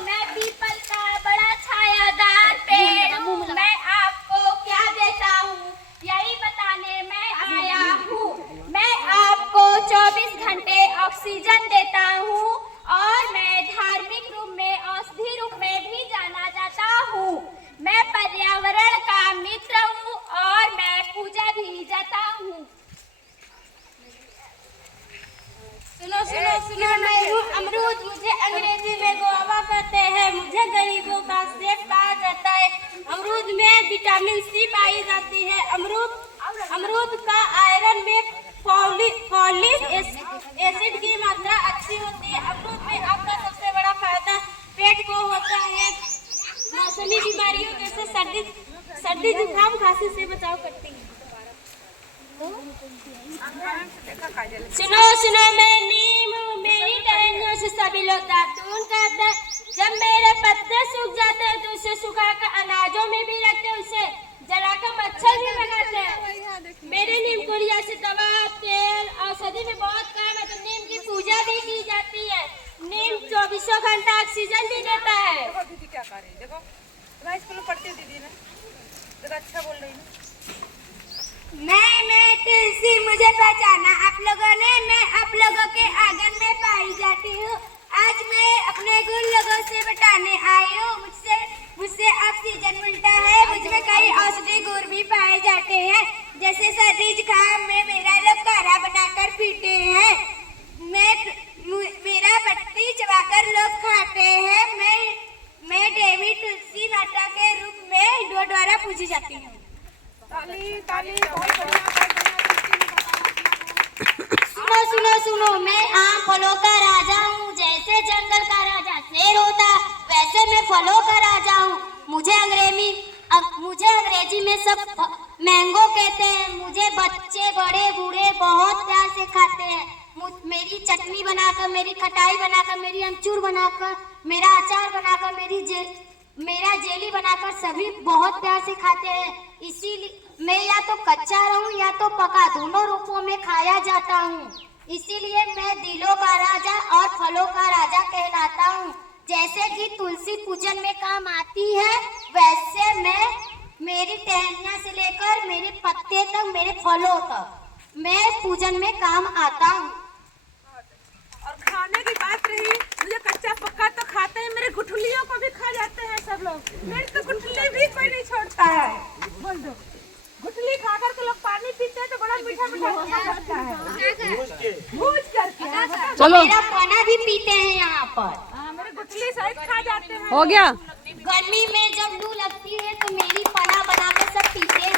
मैं पीपल का बड़ा छायादार पेड़ हूँ, मैं आपको क्या देता हूँ यही बताने मैं आया हूँ। मैं आपको 24 घंटे ऑक्सीजन देता हूँ और मैं धार्मिक रूप में औषधि रूप में भी जाना जाता हूँ। मैं पर्यावरण का मित्र हूँ और मैं पूजा भी जाता हूँ। सुनो सुनो सुनो, मैं हूँ अमरूद, मुझे अंग्रेजी में गुआवा कहते हैं। मुझे गरीबों का सेब कहा जाता है। अमरूद में विटामिन सी पाई जाती है। अमरूद का आयरन में फॉलिक एसिड की मात्रा अच्छी होती है। अमरूद में आपका सबसे बड़ा फायदा पेट को होता है। मौसमी बीमारियों जैसे सर्दी जुकाम खांसी से बचाव करती है। सुनो सुनो, मैं नीम हूँ, मेरी टहनियों से सभी लोग दातून करते हैं। जब मेरे पत्ते सूख जाते हैं तो उसे सुखाकर अनाजों में भी रखते हैं, उसे जलाकर मच्छर भी भगाते हैं। मेरे नीम कुड़िया से दवा, तेल, औषधि में बहुत काम है, तो नीम की पूजा भी की जाती है। नीम 24 घंटा ऑक्सीजन भी देता है। देखो दीदी क्या कर रही है, देखो स्कूल में पढ़ती दीदी ने, देखो अच्छा बोल रही है। मैं तुलसी, मुझे पहचाना आप लोगों ने। मैं आप लोगों के आंगन में पाई जाती हूँ। आज मैं अपने गुण लोगों से बताने आई हूँ। मुझसे ऑक्सीजन मिलता है। मुझमें कई औषधि गुण भी पाए जाते हैं, जैसे सर्दी जुकाम में मेरा लोग काढ़ा बनाकर पीते हैं। मेरा पत्ती चबाकर लोग खाते हैं। मैं देवी तुलसी माता के रूप में हिंदुओं द्वारा पूजी जाती हूँ। ताली ताली, बहुत बढ़िया। सुनो सुनो सुनो, मैं आम फलों का राजा हूँ। जैसे जंगल का राजा शेर होता, वैसे मैं फलों का राजा हूँ। मुझे अंग्रेजी में सब मैंगो कहते हैं। मुझे बच्चे बड़े बूढ़े बहुत प्यार से खाते हैं। मेरी चटनी बनाकर, मेरी खटाई बनाकर, मेरी अमचूर बनाकर, मेरा अचार बनाकर, मेरा जेली बनाकर सभी बहुत प्यार से खाते हैं। इसीलिए मैं या तो कच्चा रहूं या तो पका, दोनों रूपों में खाया जाता हूँ। इसीलिए मैं दिलों का राजा और फलों का राजा कहलाता हूँ। जैसे कि तुलसी पूजन में काम आती है, वैसे मैं मेरी टहनियाँ से लेकर मेरे पत्ते तक, मेरे फलों तक मैं पूजन में काम आता हूँ। और खाने की बात रही, मुझे कच्चा पक्का तो खाते हैं, मेरे गुठलियों को भी खा जाते हैं सब लोग। मेरी तो गुठली भी कोई नहीं छोड़ता है। बोल दो, गुठली खा करके लोग पानी पीते हैं तो बड़ा मीठा मीठा लगता है। भूज करके चलो, मेरा पाना भी पीते हैं यहाँ पर। मेरे गुठली सहित खा जाते हैं। हो गया। गर्मी में जब लू लगती है तो मेरी पना बना के सब पीते हैं।